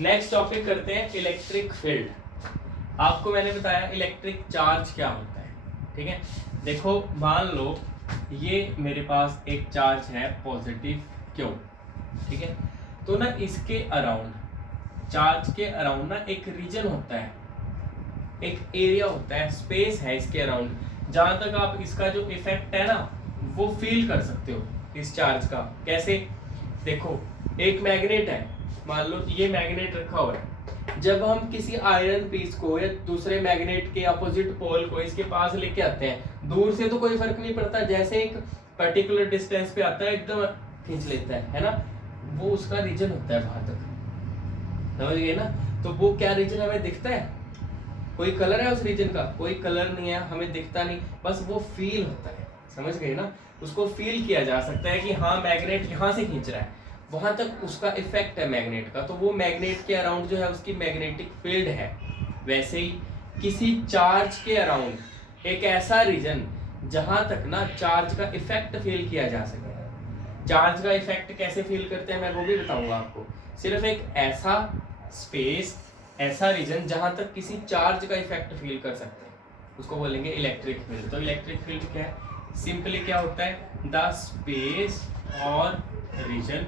Next topic करते हैं electric field. आपको मैंने बताया इलेक्ट्रिक चार्ज क्या होता है, ठीक है। देखो मान लो ये मेरे पास एक चार्ज है पॉजिटिव क्यू, ठीक है। तो ना इसके अराउंड, चार्ज के अराउंड ना एक रीजन होता है, एक एरिया होता है, स्पेस है इसके अराउंड, जहां तक आप इसका जो इफेक्ट है ना वो फील कर सकते हो इस चार्ज का। कैसे? देखो एक मैग्नेट है, मान लो ये मैग्नेट रखा हुआ है। जब हम किसी आयरन पीस को या दूसरे मैग्नेट के अपोजिट पोल को इसके पास लेके आते हैं, दूर से तो कोई फर्क नहीं पड़ता, जैसे एक पर्टिकुलर डिस्टेंस पे आता है एकदम खींच लेता है ना, वो उसका रीजन होता है वहां तक, समझ गए ना। तो वो क्या रीजन हमें दिखता है? कोई कलर है उस रीजन का? कोई कलर नहीं है, हमें दिखता नहीं, बस वो फील होता है, समझ गए ना। उसको फील किया जा सकता है कि हाँ मैग्नेट यहाँ से खींच रहा है, वहां तक उसका इफेक्ट है मैग्नेट का, तो वो मैग्नेट के अराउंड जो है उसकी मैग्नेटिक फील्ड है। वैसे ही किसी चार्ज के अराउंड एक ऐसा रीजन जहां तक ना चार्ज का इफेक्ट फील किया जा सके। चार्ज का इफेक्ट कैसे फील करते हैं मैं वो भी बताऊंगा आपको। सिर्फ एक ऐसा स्पेस, ऐसा रीजन जहां तक किसी चार्ज का इफेक्ट फील कर सकते हैं, उसको बोलेंगे इलेक्ट्रिक फील्ड। तो इलेक्ट्रिक फील्ड क्या है? सिंपली क्या होता है? द स्पेस और रीजन,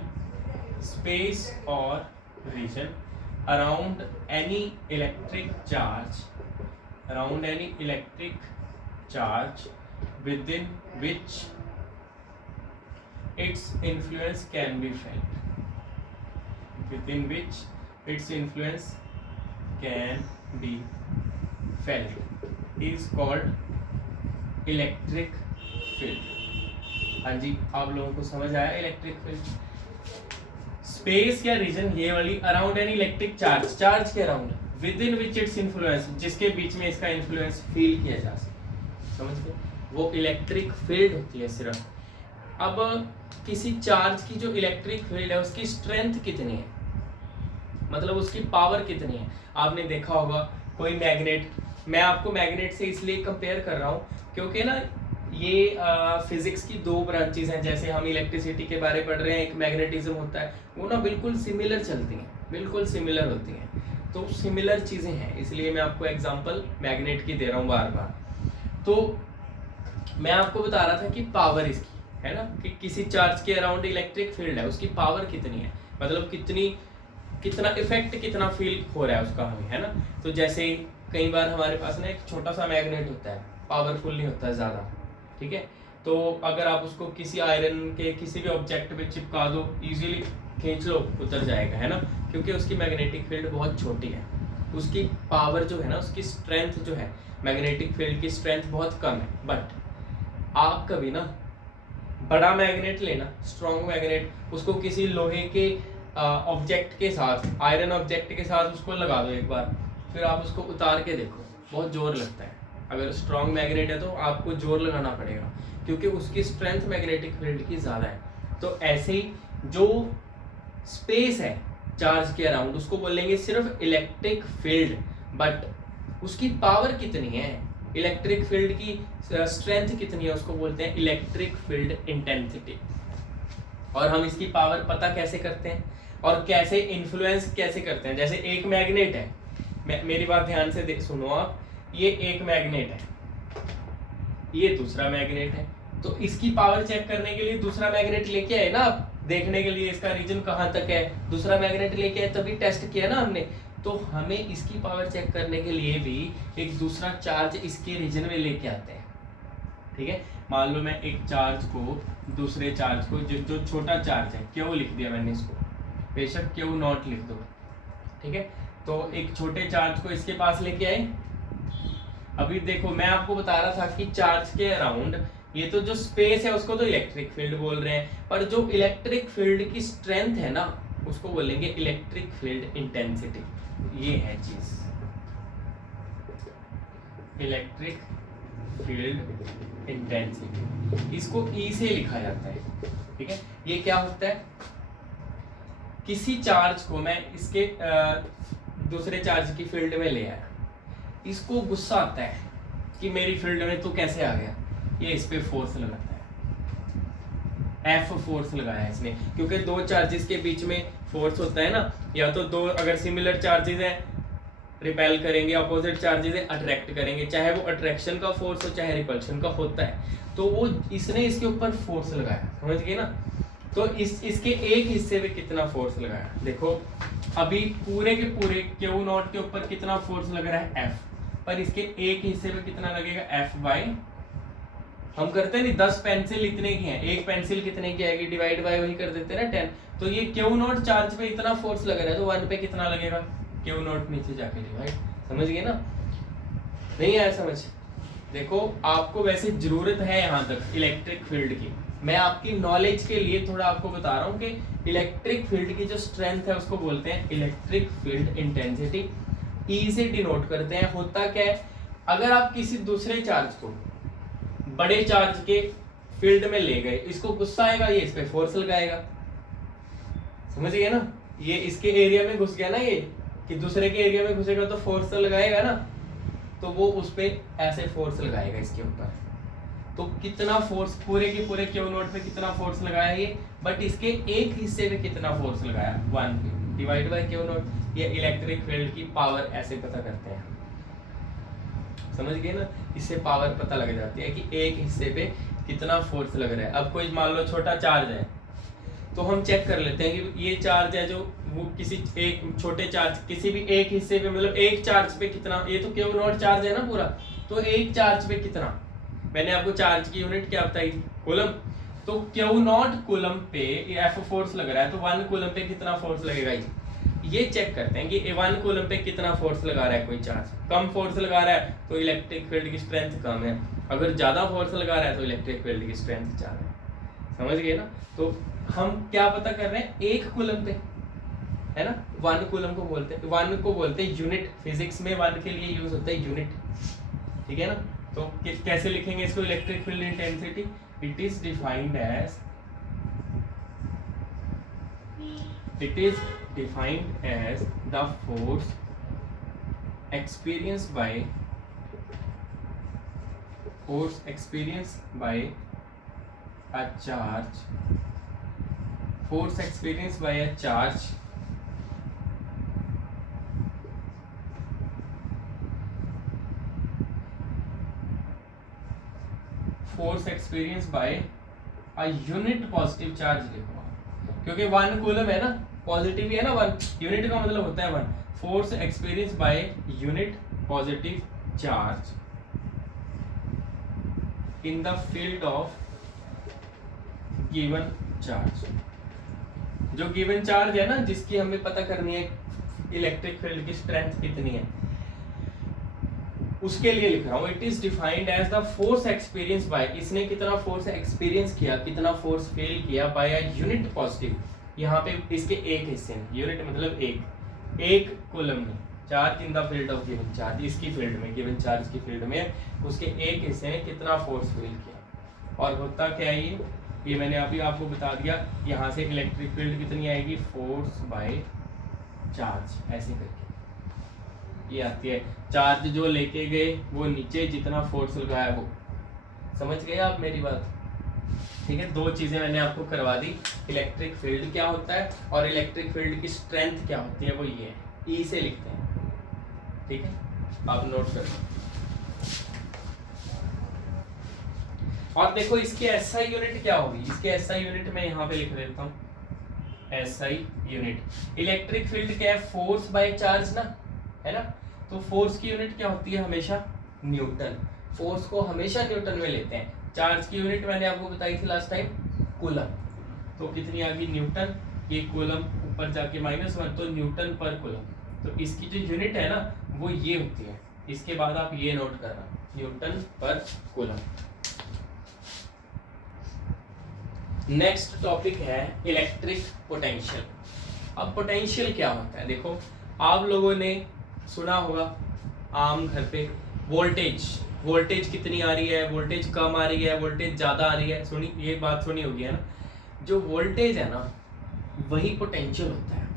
स्पेस और region around any electric charge, around any electric charge within which its influence can be felt, within which its influence can be felt is called electric field। हाँ जी, आप लोगों को समझ आया electric field? Space या region, ये वाली around any electric charge, charge के around, within which its influence, जिसके बीच में इसका इन्फ्लुएंस फील किया जा सके, समझ गए? वो इलेक्ट्रिक फील्ड होती है सिर्फ। अब किसी चार्ज की जो इलेक्ट्रिक फील्ड है उसकी स्ट्रेंथ कितनी है, मतलब उसकी पावर कितनी है। आपने देखा होगा कोई मैग्नेट, मैं आपको मैग्नेट से इसलिए कंपेयर कर रहा हूँ क्योंकि ना ये फिजिक्स की दो ब्रांचेस हैं। जैसे हम इलेक्ट्रिसिटी के बारे में पढ़ रहे हैं, एक मैग्नेटिज्म होता है, वो ना बिल्कुल सिमिलर चलती हैं, बिल्कुल सिमिलर होती हैं। तो सिमिलर चीज़ें हैं, इसलिए मैं आपको एग्जांपल मैग्नेट की दे रहा हूँ बार बार। तो मैं आपको बता रहा था कि पावर इसकी है ना, कि किसी चार्ज के अराउंड इलेक्ट्रिक फील्ड है, उसकी पावर कितनी है, मतलब कितना इफेक्ट कितना फील हो रहा है उसका हमें, है ना। तो जैसे कई बार हमारे पास ना एक छोटा सा मैग्नेट होता है, पावरफुल नहीं होता है ज़्यादा, ठीक है। तो अगर आप उसको किसी आयरन के किसी भी ऑब्जेक्ट पे चिपका दो, इजीली खींच लो, उतर जाएगा, है ना, क्योंकि उसकी मैग्नेटिक फील्ड बहुत छोटी है। उसकी पावर जो है ना, उसकी स्ट्रेंथ जो है, मैग्नेटिक फील्ड की स्ट्रेंथ बहुत कम है। बट आप कभी ना बड़ा मैग्नेट लेना, स्ट्रॉन्ग मैग्नेट, उसको किसी लोहे के ऑब्जेक्ट के साथ, आयरन ऑब्जेक्ट के साथ उसको लगा दो एक बार, फिर आप उसको उतार के देखो, बहुत जोर लगता है। अगर स्ट्रॉन्ग मैग्नेट है तो आपको जोर लगाना पड़ेगा, क्योंकि उसकी स्ट्रेंथ मैग्नेटिक फील्ड की ज़्यादा है। तो ऐसे ही जो स्पेस है चार्ज के अराउंड, उसको बोलेंगे सिर्फ इलेक्ट्रिक फील्ड, बट उसकी पावर कितनी है, इलेक्ट्रिक फील्ड की स्ट्रेंथ कितनी है, उसको बोलते हैं इलेक्ट्रिक फील्ड इंटेंसिटी। और हम इसकी पावर पता कैसे करते हैं और कैसे इन्फ्लुएंस कैसे करते हैं? जैसे एक मैग्नेट है, मेरी बात ध्यान से सुनो आप, ये एक मैग्नेट है, ये दूसरा मैग्नेट है, तो इसकी पावर चेक करने के लिए दूसरा मैग्नेट लेके आए ना आप, देखने के लिए इसका रीजन कहाँ तक है, दूसरा मैग्नेट लेके आए, तभी टेस्ट किया ना हमने। तो हमें इसकी पावर चेक करने के लिए भी एक दूसरा चार्ज इसके रीजन में लेके आते हैं, ठीक है। मान लो मैं एक चार्ज को दूसरे चार्ज को, जो छोटा चार्ज है, क्यू लिख दिया मैंने इसको, बेशक क्यू नॉट लिख दो, ठीक है। तो एक छोटे चार्ज को इसके पास लेके आए। अभी देखो मैं आपको बता रहा था कि चार्ज के अराउंड ये तो जो स्पेस है उसको तो इलेक्ट्रिक फील्ड बोल रहे हैं, पर जो इलेक्ट्रिक फील्ड की स्ट्रेंथ है ना उसको बोलेंगे इलेक्ट्रिक फील्ड इंटेंसिटी। ये है चीज, इलेक्ट्रिक फील्ड इंटेंसिटी, इसको ई से लिखा जाता है, ठीक है। ये क्या होता है? किसी चार्ज को मैं इसके दूसरे चार्ज की फील्ड में ले आया, इसको गुस्सा आता है कि मेरी फील्ड में तू कैसे आ गया, ये इस पे फोर्स लगाता है, एफ फोर्स लगाया इसने, क्योंकि दो चार्जेस के बीच में फोर्स होता है ना, या तो दो अगर सिमिलर चार्जेस हैं रिपेल करेंगे, अपोजिट चार्जेस है अट्रैक्ट करेंगे, चाहे वो अट्रैक्शन का फोर्स हो चाहे रिपल्शन का होता है, तो वो इसने इसके ऊपर फोर्स लगाया, समझ गए ना। तो इसके एक हिस्से पे कितना फोर्स लगाया, देखो अभी पूरे के पूरे क्यू नॉट के ऊपर कितना फोर्स लग रहा है एफ, पर इसके एक हिस्से पे कितना लगेगा एफ बाई, हम करते हैं नहीं 10 पेंसिल इतने की हैं, एक पेंसिल कितने की आएगी, डिवाइड बाय वही कर देते हैं ना 10, तो ये क्यू नॉट चार्ज पे इतना फोर्स लग रहा है, तो 1 पे कितना लगेगा क्यू नॉट नीचे जाके डिवाइड, समझ गए ना, नहीं आया समझ। देखो आपको वैसे जरूरत है यहाँ तक इलेक्ट्रिक फील्ड की, मैं आपकी नॉलेज के लिए थोड़ा आपको बता रहा हूँ कि इलेक्ट्रिक फील्ड की जो स्ट्रेंथ है उसको बोलते हैं इलेक्ट्रिक फील्ड इंटेंसिटी, ई से डिनोट करते हैं। होता क्या है, अगर आप किसी दूसरे चार्ज को बड़े चार्ज के फील्ड में ले गए, इसको गुस्सा आएगा, ये इस पे फोर्स लगाएगा, समझ गए ना, ये इसके एरिया में घुस गया ना, ये कि दूसरे के एरिया में घुसेगा तो फोर्स तो लगाएगा ना, तो वो उस पे ऐसे फोर्स लगाएगा इसके ऊपर, तो कितना फोर्स पूरे के पूरे क्यू नोट पे कितना फोर्स लगाया ये, बट इसके एक हिस्से पे कितना फोर्स लगाया 1 पे डिवाइड बाय क्यू नोट। ये इलेक्ट्रिक फील्ड की पावर ऐसे पता करते हैं, समझ गए ना, इससे पावर पता लग जाती है कि एक हिस्से पे कितना फोर्स लग रहा है। अब कोई मान लो छोटा चार्ज है, तो हम चेक कर लेते हैं कि ये चार्ज है जो वो किसी एक छोटे चार्ज किसी भी एक हिस्से पे, मतलब एक चार्ज पे कितना, ये तो क्यू नॉट चार्ज है ना पूरा, तो एक चार्ज पे कितना, मैंने आपको चार्ज की यूनिट क्या बताई कूलम, तो क्यू नॉट कूलम पे एफ फोर्स लग रहा है, तो 1 कूलम पे कितना फोर्स लगेगा, ये चेक करते हैं कि 1 कूलम पे कितना फोर्स लगा रहा है कोई चार्ज, कम फोर्स लगा रहा है तो इलेक्ट्रिक फील्ड की स्ट्रेंथ कम है, अगर ज्यादा फोर्स लगा रहा है तो इलेक्ट्रिक फील्ड की स्ट्रेंथ ज्यादा है, समझ गए ना। तो हम क्या पता कर रहे हैं, 1 कूलम पे है ना, 1 कूलम को बोलते हैं, 1 को बोलते हैं यूनिट, फिजिक्स में 1 के लिए यूज होता है यूनिट, ठीक है ना। तो कैसे लिखेंगे इसको, electric field intensity, it is defined as the force experienced by a charge, force experienced by a charge force experienced by a unit positive charge लिखो, क्योंकि 1 कूलम है ना, पॉजिटिव ही है ना, 1 यूनिट का मतलब होता है 1, force experience by unit positive charge in the field of given charge, जो गिवन चार्ज है ना, जिसकी हमें पता करनी है इलेक्ट्रिक फील्ड की स्ट्रेंथ कितनी है, उसके लिए लिख रहा हूं। It is defined as the force experience by, इसने कितना फोर्स एक्सपीरियंस किया, कितना फोर्स फील किया बाय अ यूनिट पॉजिटिव, यहाँ पे इसके एक हिस्से में, यूनिट मतलब एक कूलम में, charge in the field of given charge, इसकी फील्ड में, गिवन चार्ज की फील्ड में उसके एक हिस्से में कितना फोर्स फील किया। और होता क्या है ये मैंने अभी आपको बता दिया, यहाँ से इलेक्ट्रिक फील्ड कितनी आएगी, फोर्स बाय चार्ज, ऐसे करके ये आती है। चार्ज जो लेके गए वो नीचे, जितना फोर्स लगाया वो, समझ गए आप मेरी बात, ठीक है। 2 चीजें मैंने आपको करवा दी, इलेक्ट्रिक फील्ड क्या होता है और इलेक्ट्रिक फील्ड की स्ट्रेंथ क्या होती है, वो ये है, ई से लिखते हैं, ठीक है, आप नोट कर लो। और देखो इसकी एसआई यूनिट क्या होगी, इसके एसआई यूनिट मैं यहाँ पे लिख देता हूँ, एसआई यूनिट, इलेक्ट्रिक फील्ड क्या है, फोर्स बाय चार्ज ना, है ना, तो फोर्स की यूनिट क्या होती है, हमेशा न्यूटन, फोर्स को हमेशा न्यूटन में लेते हैं। चार्ज की यूनिट मैंने आपको बताई थी लास्ट टाइम, कूलम, तो कितनी आ गई न्यूटन, ये कूलम ऊपर जाके -1, तो न्यूटन पर कूलम, तो इसकी जो यूनिट है ना वो ये होती है, इसके बाद आप ये नोट करना, न्यूटन पर कूलम। नेक्स्ट टॉपिक है इलेक्ट्रिक पोटेंशियल। अब पोटेंशियल क्या होता है, देखो आप लोगों ने सुना होगा आम घर पे, वोल्टेज कितनी आ रही है, वोल्टेज कम आ रही है, वोल्टेज ज्यादा आ रही है, सुनी, ये बात सुनी होगी है ना। जो वोल्टेज है ना वही पोटेंशियल होता है।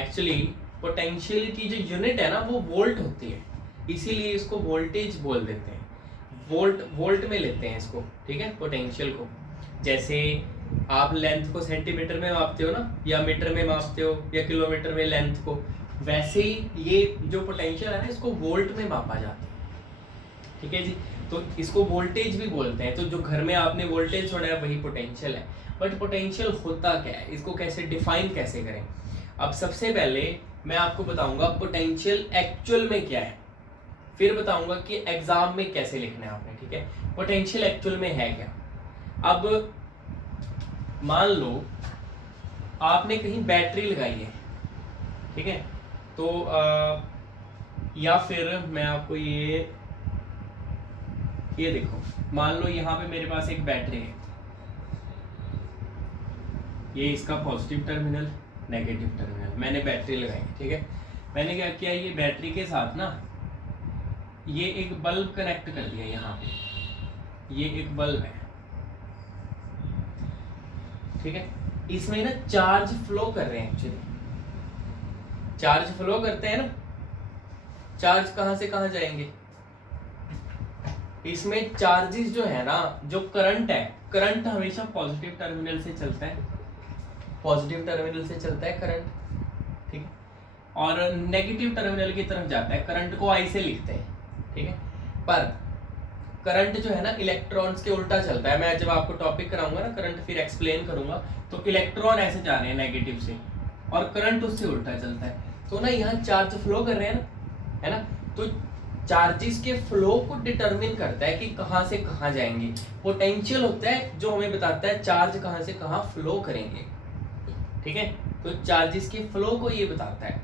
एक्चुअली पोटेंशियल की जो यूनिट है ना वो वोल्ट होती है, इसीलिए इसको वोल्टेज बोल देते हैं, वोल्ट में लेते हैं इसको, ठीक है, पोटेंशियल को। जैसे आप लेंथ को सेंटीमीटर में मापते हो ना, या मीटर में मापते हो, या किलोमीटर में लेंथ को, वैसे ही ये जो पोटेंशियल है ना इसको वोल्ट में मापा जाता है। ठीक है जी, तो इसको वोल्टेज भी बोलते हैं। तो जो घर में आपने वोल्टेज छोड़ा है वही पोटेंशियल है। बट पोटेंशियल होता क्या है, इसको कैसे डिफाइन कैसे करें? अब सबसे पहले मैं आपको बताऊंगा पोटेंशियल एक्चुअल में क्या है, फिर बताऊंगा कि एग्जाम में कैसे लिखना है आपने। ठीक है, पोटेंशियल एक्चुअल में है क्या। अब मान लो आपने कहीं बैटरी लगाई है, ठीक है, तो या फिर मैं आपको ये देखो, मान लो यहाँ पे मेरे पास एक बैटरी है, ये इसका पॉजिटिव टर्मिनल, नेगेटिव टर्मिनल, मैंने बैटरी लगाई है। ठीक है, मैंने क्या किया, ये बैटरी के साथ ना ये एक बल्ब कनेक्ट कर दिया। यहाँ पे ये एक बल्ब है, ठीक है, इसमें ना चार्ज फ्लो कर रहे हैं। एक्चुअली चार्ज फ्लो करते हैं ना, चार्ज कहां से कहां जाएंगे, इसमें चार्जेस जो है ना, जो करंट है, करंट हमेशा पॉजिटिव टर्मिनल से चलता है, पॉजिटिव टर्मिनल से चलता है करंट, ठीक है, और नेगेटिव टर्मिनल की तरफ जाता है। करंट को आई से लिखते हैं, ठीक है, पर करंट जो है ना इलेक्ट्रॉन्स के उल्टा चलता है। मैं जब आपको टॉपिक कराऊंगा ना करंट, फिर एक्सप्लेन करूंगा, तो इलेक्ट्रॉन ऐसे जा रहे हैं नेगेटिव से, और करंट उससे उल्टा चलता है। तो ना यहाँ चार्ज फ्लो कर रहे हैं ना, है ना, तो चार्जेस के फ्लो को डिटरमिन करता है कि कहाँ से कहाँ जाएंगे। पोटेंशियल होता है जो हमें बताता है चार्ज कहाँ से कहाँ फ्लो करेंगे। ठीक है, तो चार्जेस के फ्लो को ये बताता है।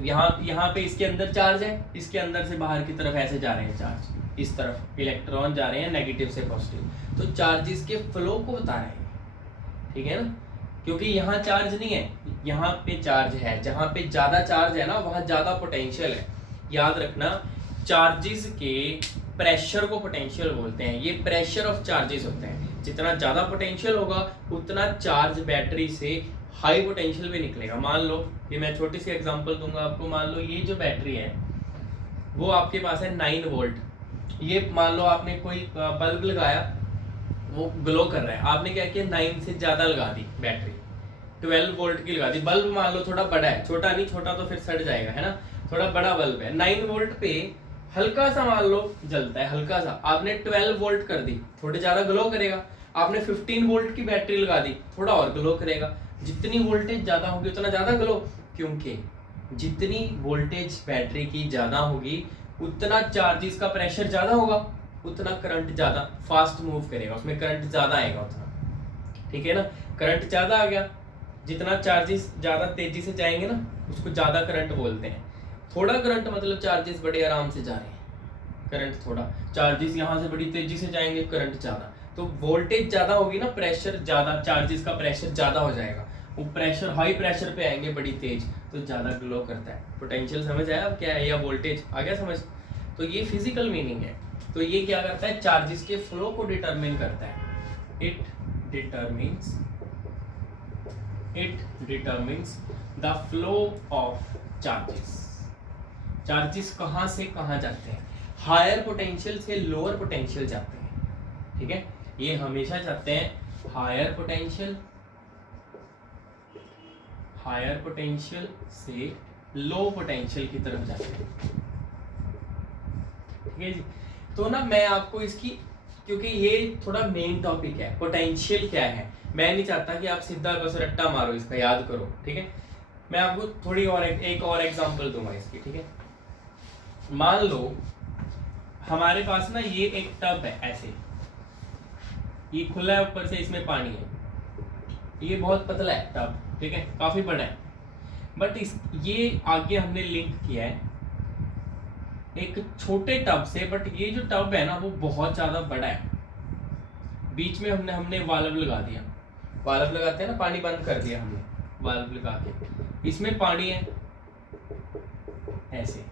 यहाँ पे इसके अंदर चार्ज है, इसके अंदर से बाहर की तरफ ऐसे जा रहे हैं चार्ज, इस तरफ इलेक्ट्रॉन जा रहे हैं नेगेटिव से पॉजिटिव, तो चार्जेस के फ्लो को बता रहे हैं। ठीक है ना, क्योंकि यहाँ चार्ज नहीं है, यहाँ पे चार्ज है। जहाँ पे ज्यादा चार्ज है ना वहाँ ज्यादा पोटेंशियल है। याद रखना, चार्जेस के प्रेशर को पोटेंशियल बोलते हैं। ये प्रेशर ऑफ चार्जेस होते हैं। जितना ज्यादा पोटेंशियल होगा उतना चार्ज बैटरी से हाई पोटेंशियल पे निकलेगा। मान लो ये मैं छोटी सी एग्जांपल दूंगा आपको। मान लो ये जो बैटरी है वो आपके पास है 9 वोल्ट। ये मान लो आपने कोई बल्ब लगाया, वो ग्लो कर रहा है, आपने क्या किया 9 से ज्यादा लगा दी बैटरी, 12 वोल्ट की लगा दी। बल्ब मान लो थोड़ा बड़ा है, छोटा नहीं, छोटा तो फिर सड़ जाएगा, है ना, थोड़ा बड़ा बल्ब है। 9 वोल्ट पे हल्का सा मान लो जलता है, हल्का सा। आपने 12 वोल्ट कर दी, थोड़े ज्यादा ग्लो करेगा। आपने 15 वोल्ट की बैटरी लगा दी, थोड़ा और ग्लो करेगा। जितनी वोल्टेज ज्यादा होगी उतना ज्यादा ग्लो, क्योंकि जितनी वोल्टेज बैटरी की ज्यादा होगी उतना चार्जेस का प्रेशर ज्यादा होगा, उतना करंट ज्यादा फास्ट मूव करेगा, उसमें करंट ज्यादा आएगा उतना। ठीक है ना, करंट ज्यादा आ गया, जितना चार्जेस ज्यादा तेजी से जाएंगे ना उसको ज्यादा करंट बोलते हैं। थोड़ा करंट मतलब चार्जेस बड़े आराम से जा रहे हैं, करंट थोड़ा, चार्जेस यहाँ से बड़ी तेजी से जाएंगे, करंट ज्यादा। तो वोल्टेज ज्यादा होगी ना, प्रेशर ज्यादा, चार्जेस का प्रेशर ज्यादा हो जाएगा, वो प्रेशर हाई प्रेशर पे आएंगे बड़ी तेज, तो ज्यादा ग्लो करता है। पोटेंशियल समझ आया अब क्या है, या वोल्टेज आ गया समझ? तो ये फिजिकल मीनिंग है। तो ये क्या करता है, चार्जेस के फ्लो को डिटरमिन करता है। It determines the flow of charges. Charges कहाँ से कहाँ जाते हैं, हायर पोटेंशियल से लोअर पोटेंशियल जाते हैं। ठीक है, ये हमेशा जाते हैं हायर पोटेंशियल से लो पोटेंशियल की तरफ जाते हैं। ठीक है जी, तो ना मैं आपको इसकी, क्योंकि ये थोड़ा मेन टॉपिक है, पोटेंशियल क्या है, मैं नहीं चाहता कि आप सीधा बस रट्टा मारो, इसका याद करो। ठीक है, मैं आपको थोड़ी और एक और एग्जांपल दूंगा इसकी। ठीक है, मान लो हमारे पास ना ये एक टब है, ऐसे ये खुला है, ऊपर से इसमें पानी है, ये बहुत पतला है टब, ठीक है, काफी बड़ा है, बट ये आगे हमने लिंक किया है एक छोटे टब से, बट ये जो टब है ना वो बहुत ज्यादा बड़ा है। बीच में हमने वाल्व लगा दिया, वाल्व लगाते हैं ना, पानी बंद कर दिया हमने वाल्व लगा के, इसमें पानी है ऐसे,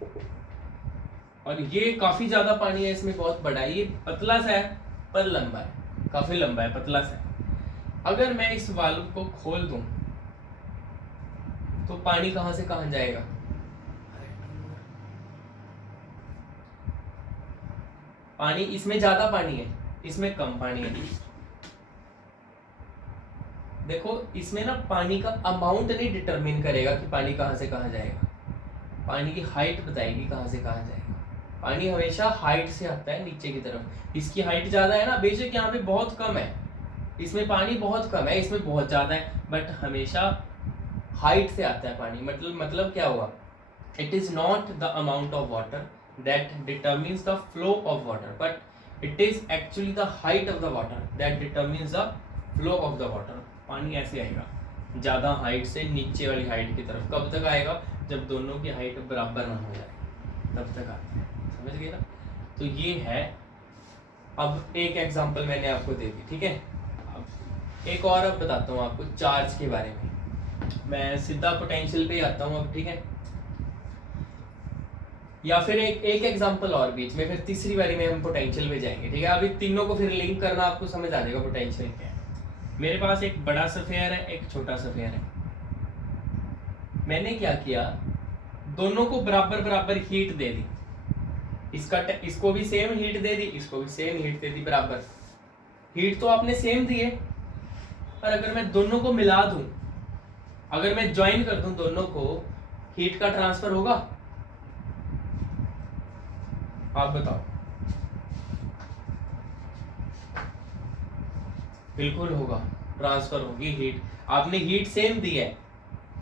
और ये काफी ज्यादा पानी है इसमें, बहुत बड़ा है। ये पतला सा है पर लंबा है, काफी लंबा है, पतला सा है। अगर मैं इस वाल्व को खोल दूं तो पानी कहां से कहां जाएगा, पानी इसमें ज्यादा पानी है, इसमें कम पानी है, देखो इसमें ना पानी का अमाउंट नहीं डिटरमिन करेगा कि पानी कहाँ से कहाँ जाएगा, पानी की हाइट बताएगी कहाँ से कहाँ जाएगा। पानी हमेशा हाइट से आता है नीचे की तरफ, इसकी हाइट ज्यादा है ना, बेशक यहाँ पे बहुत कम है, इसमें पानी बहुत कम है, इसमें बहुत ज्यादा है, बट हमेशा हाइट से आता है पानी। मतलब क्या हुआ, it is not the amount of water that determines the flow of water, but it is actually the height of the water that determines the flow of the water. पानी ऐसे आएगा ज्यादा हाइट से नीचे वाली हाइट की तरफ। कब तक आएगा, जब दोनों की हाइट बराबर ना हो जाए तब तक आता है, समझ गए ना। तो ये है, अब एक एग्जांपल मैंने आपको दे दी, ठीक है। अब एक और अब बताता हूँ आपको चार्ज के बारे में, मैं सीधा पोटेंशियल पे ही आता हूँ अब, ठीक है। या फिर एक एग्जांपल और बीच में, फिर तीसरी बारी में हम पोटेंशियल पे जाएंगे, ठीक है। अभी तीनों को फिर लिंक करना आपको समझ आ जाएगा पोटेंशियल क्या है। मेरे पास एक बड़ा सफेयर है, एक छोटा सफेयर है। मैंने क्या किया, दोनों को बराबर बराबर हीट दे दी, इसको भी सेम हीट दे दी, इसको भी सेम हीट दे दी, बराबर हीट तो आपने सेम दी है। पर अगर मैं दोनों को मिला दूं, अगर मैं ज्वाइन कर दूं दोनों को, हीट का ट्रांसफर होगा? आप बताओ। बिल्कुल होगा, ट्रांसफर होगी हीट। आपने हीट सेम दी है,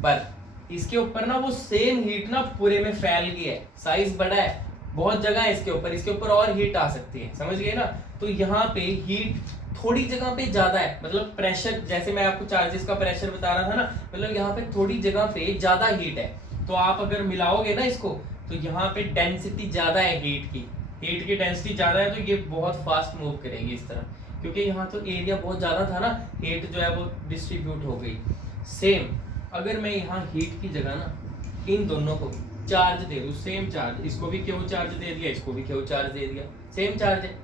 पर इसके ऊपर ना वो सेम हीट ना पूरे में फैल गई है, साइज बड़ा है, बहुत जगह है इसके ऊपर और हीट आ सकती है, समझ गए ना। तो यहाँ पे हीट थोड़ी जगह पे ज्यादा है, मतलब प्रेशर, जैसे मैं आपको चार्जेस का प्रेशर बता रहा था ना, मतलब यहाँ पे थोड़ी जगह पे ज्यादा हीट है। तो आप अगर मिलाओगे ना इसको, तो यहाँ पे डेंसिटी ज्यादा है हीट की डेंसिटी ज्यादा है, तो ये बहुत फास्ट मूव करेगी इस तरह, क्योंकि यहाँ तो एरिया बहुत ज्यादा था ना, हीट जो है वो डिस्ट्रीब्यूट हो गई। सेम अगर मैं यहाँ हीट की जगह ना इन दोनों को चार्ज दे दूं, सेम चार्ज, इसको भी क्यू चार्ज दे दिया, इसको भी क्यू चार्ज दे दिया, सेम चार्ज है।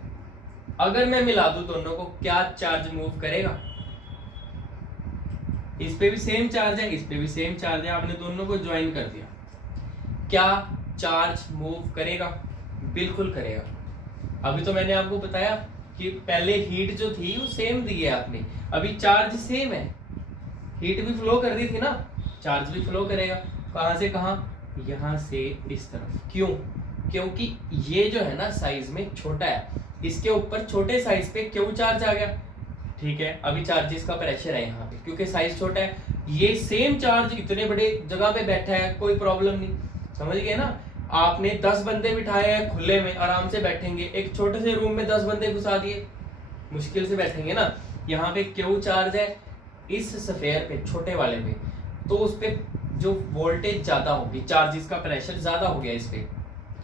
अगर मैं मिला दूं दोनों को, क्या चार्ज मूव करेगा? इस पे भी सेम चार्ज है, इस पे भी सेम चार्ज है, आपने दोनों को ज्वाइन कर दिया, क्या चार्ज मूव करेगा? बिल्कुल करेगा। अभी तो मैंने आपको बताया कि पहले हीट जो थी वो सेम दी है आपने, अभी चार्ज सेम है, हीट भी फ्लो कर रही थी ना, चार्ज भी फ्लो करेगा। कहां से कहां? यहां से इस तरफ। क्यों? क्योंकि ये जो है ना साइज में छोटा है, इसके ऊपर छोटे साइज पे क्यों चार्ज आ गया, ठीक है। अभी चार्जेस का प्रेशर है यहाँ पे, क्योंकि साइज छोटा है, ये सेम चार्ज इतने बड़े जगह पे बैठा है, कोई प्रॉब्लम नहीं, समझ गए ना। आपने 10 बंदे बिठाए हैं खुले में, आराम से बैठेंगे, एक छोटे से रूम में 10 बंदे घुसा दिए, मुश्किल से बैठेंगे ना। यहाँ पे क्यों चार्ज है इस स्फीयर पे, छोटे वाले पे, तो उस पे जो वोल्टेज ज्यादा होगी, चार्जेस का प्रेशर ज्यादा हो गया इस पे,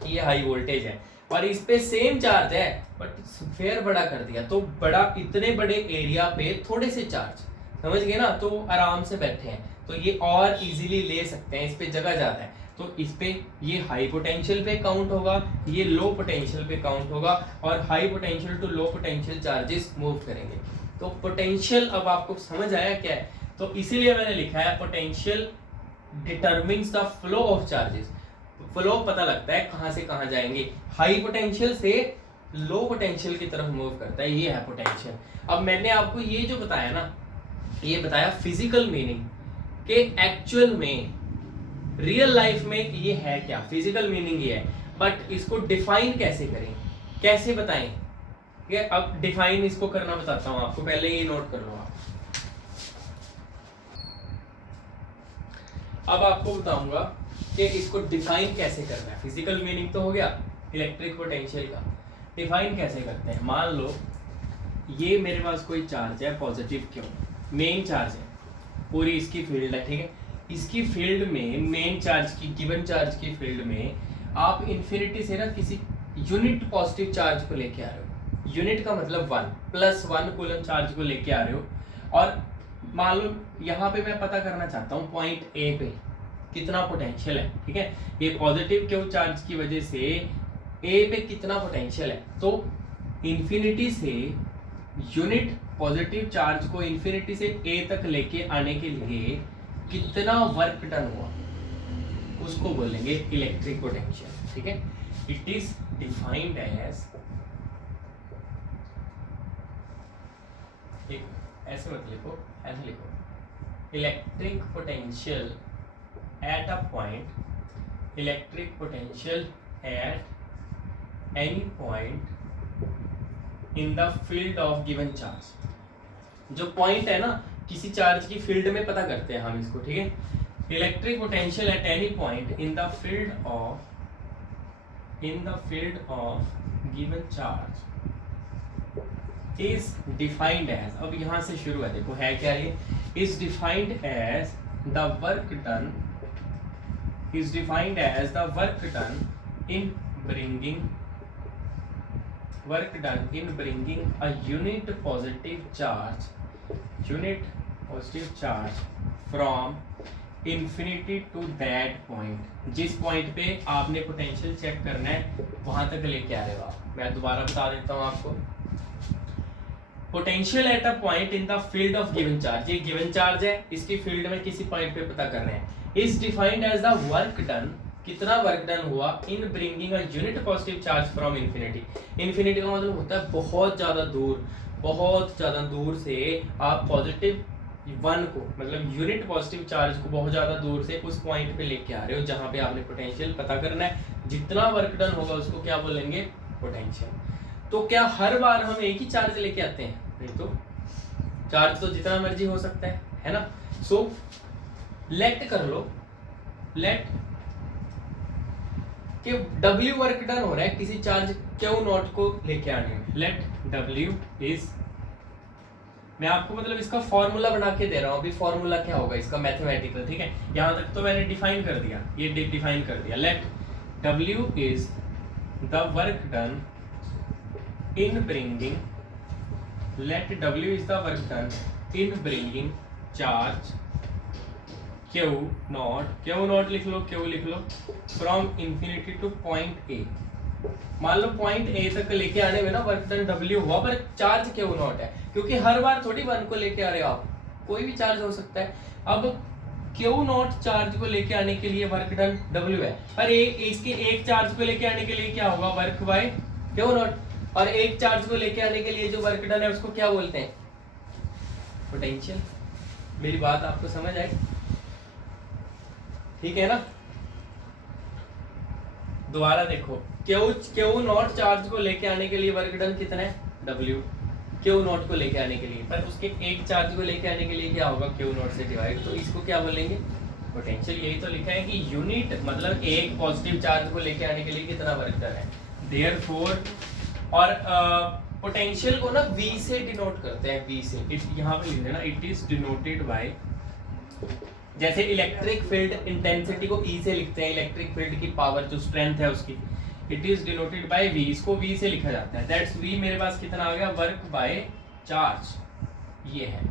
ये हाई वोल्टेज है, और इस पे सेम चार्ज है, बट स्फीयर बड़ा कर दिया, तो बड़ा, इतने बड़े एरिया पे थोड़े से चार्ज, समझ गए ना, तो आराम से बैठे हैं, तो ये और इजीली ले सकते हैं, इस पे जगह ज्यादा है, तो इस पे ये हाई पोटेंशियल पे काउंट होगा, ये लो पोटेंशियल पे काउंट होगा, और high potential to low potential charges move करेंगे। तो पोटेंशियल अब आपको समझ आया क्या है, तो इसीलिए मैंने लिखा है potential determines the flow of charges. Flow पता लगता है कहां से कहां जाएंगे, हाई पोटेंशियल से लो पोटेंशियल की तरफ मूव करता है, ये है पोटेंशियल। अब मैंने आपको ये जो बताया ना, ये बताया फिजिकल मीनिंग के, एक्चुअल में रियल लाइफ में ये है क्या, फिजिकल मीनिंग ये है, बट इसको डिफाइन कैसे करें, कैसे बताएं, ठीक है। अब डिफाइन इसको करना बताता हूं आपको, पहले ये नोट कर लो आप। अब आपको बताऊंगा कि इसको डिफाइन कैसे करना है। फिजिकल मीनिंग तो हो गया इलेक्ट्रिक पोटेंशियल का, डिफाइन कैसे करते हैं। मान लो ये मेरे पास कोई चार्ज है पॉजिटिव, क्यों, मेन चार्ज है, पूरी इसकी फील्ड है, ठीक है। इसकी फील्ड में मेन चार्ज की, गिवन चार्ज की फील्ड में आप इन्फिनिटी से ना किसी यूनिट पॉजिटिव चार्ज को लेके आ रहे हो, यूनिट का मतलब 1 +1 कूलम चार्ज को लेके आ रहे हो, और मान लो यहाँ पे मैं पता करना चाहता हूँ पॉइंट ए पे कितना पोटेंशियल है, ठीक है। ये पॉजिटिव क्यू चार्ज की वजह से ए पे कितना पोटेंशियल है, तो इन्फिनिटी से यूनिट पॉजिटिव चार्ज को इन्फिनिटी से ए तक लेके आने के लिए कितना वर्क डन हुआ, उसको बोलेंगे इलेक्ट्रिक पोटेंशियल, ठीक है। इट इज डिफाइंड एज, ऐसे मत लिखो, ऐसे लिखो, electric potential at a point, electric potential at any point in the field of given charge. जो पॉइंट है ना किसी चार्ज की फील्ड में पता करते हैं हम इसको, ठीक है। Electric potential at any point in the field of given charge is defined as, अब यहां से शुरू है, देखो है क्या ये, is defined as the work done, is defined as the work done in bringing a unit positive charge from infinity to that point। जिस पॉइंट पे आपने पोटेंशियल चेक करना है वहां तक लेके आ रहे हो आप। मैं दोबारा बता देता हूं आपको, potential at a point in the field of given charge, ये गिवन चार्ज है, इसकी फील्ड में किसी पॉइंट पे पता कर रहे हैं, is defined as the work done, कितना वर्क डन हुआ, in bringing a unit positive charge from infinity. Infinity का मतलब होता है बहुत ज्यादा दूर से आप पॉजिटिव वन को, मतलब यूनिट पॉजिटिव चार्ज को बहुत ज्यादा दूर से उस पॉइंट पे लेके आ रहे हो जहां पे आपने पोटेंशियल पता करना है। जितना वर्क डन होगा उसको क्या बोलेंगे, पोटेंशियल। तो क्या हर बार हम एक ही चार्ज लेके आते हैं? नहीं, तो चार्ज तो जितना मर्जी हो सकता है ना। सो लेट कर लो, लेट कि W वर्क डन हो रहा है किसी चार्ज Q0 को लेके आने में। लेट W इज, मैं आपको मतलब इसका फॉर्मूला बना के दे रहा हूं, अभी फॉर्मूला क्या होगा इसका मैथमेटिकल, ठीक है। यहां तक तो मैंने डिफाइन कर दिया, ये डिफाइन कर दिया। Let W is the work done in bringing, let W is the work done in bringing charge Q0 लिख लो, Q लिख लो, from infinity to point A. मान लो पॉइंट ए तक लेके आने में ना वर्क डन W हुआ, पर चार्ज Q0 है, क्योंकि हर बार थोड़ी वन को लेके आ रहे हो आप, कोई भी चार्ज हो सकता है। अब Q0 चार्ज को लेके आने के लिए वर्क डन W है, पर इसके एक चार्ज को लेके आने के लिए क्या होगा, वर्क बाय Q0। और एक चार्ज को लेके आने के लिए जो वर्क डन है उसको क्या बोलते हैं, पोटेंशियल। मेरी बात आपको समझ आई, ठीक है ना। दोबारा देखो, Q0 चार्ज को लेके आने के लिए वर्क डन कितना है, W, Q0 को लेके आने के लिए, पर उसके एक चार्ज को लेके आने के लिए क्या होगा, Q0 से डिवाइड, तो इसको क्या बोलेंगे, पोटेंशियल। यही तो लिखा है कि यूनिट मतलब एक पॉजिटिव चार्ज को लेके आने के लिए कितना वर्क डन है, देयरफॉर। और पोटेंशियल को ना V से डिनोट करते हैं, V से, यहाँ पे लिख देना, इट इज डिनोटेड बाय, जैसे इलेक्ट्रिक फील्ड इंटेंसिटी को E से लिखते हैं, इलेक्ट्रिक फील्ड की पावर जो स्ट्रेंथ है उसकी, it is denoted by V, इसको V से लिखा जाता है। दैट्स V मेरे पास कितना आ गया, वर्क बाय चार्ज, ये है।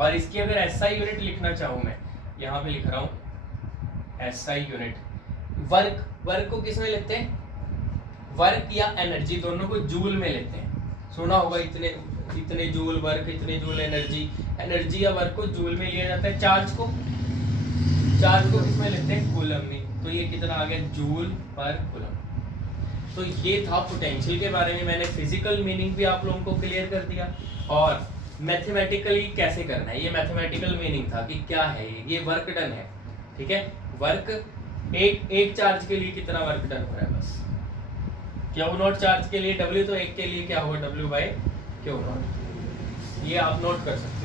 और इसकी अगर SI यूनिट लिखना चाहूँ मैं, यहाँ पे लिख रहा हूँ SI यूनिट। वर्क को किस में लेते हैं, वर्क या एनर्जी दोनों को जूल में लेते हैं। सुना होगा इतने जूल वर्क, इतने जूल एनर्जी, एनर्जी या वर्क को जूल में लिया जाता है। चार्ज को किसमें लेते हैं, कूलम में। तो ये कितना आ गया, जूल पर कूलम। तो ये था पोटेंशियल के बारे में, मैंने फिजिकल मीनिंग भी आप लोगों को क्लियर कर दिया, और मैथमेटिकली कैसे करना है, ये मैथमेटिकल मीनिंग था कि क्या है ये वर्क डन है, ठीक है। वर्क एक चार्ज के लिए कितना वर्क डन हो रहा है, बस। Q0 चार्ज के लिए W, तो एक के लिए क्या होगा, W बाय Q0, ये आप नोट कर सकते हैं।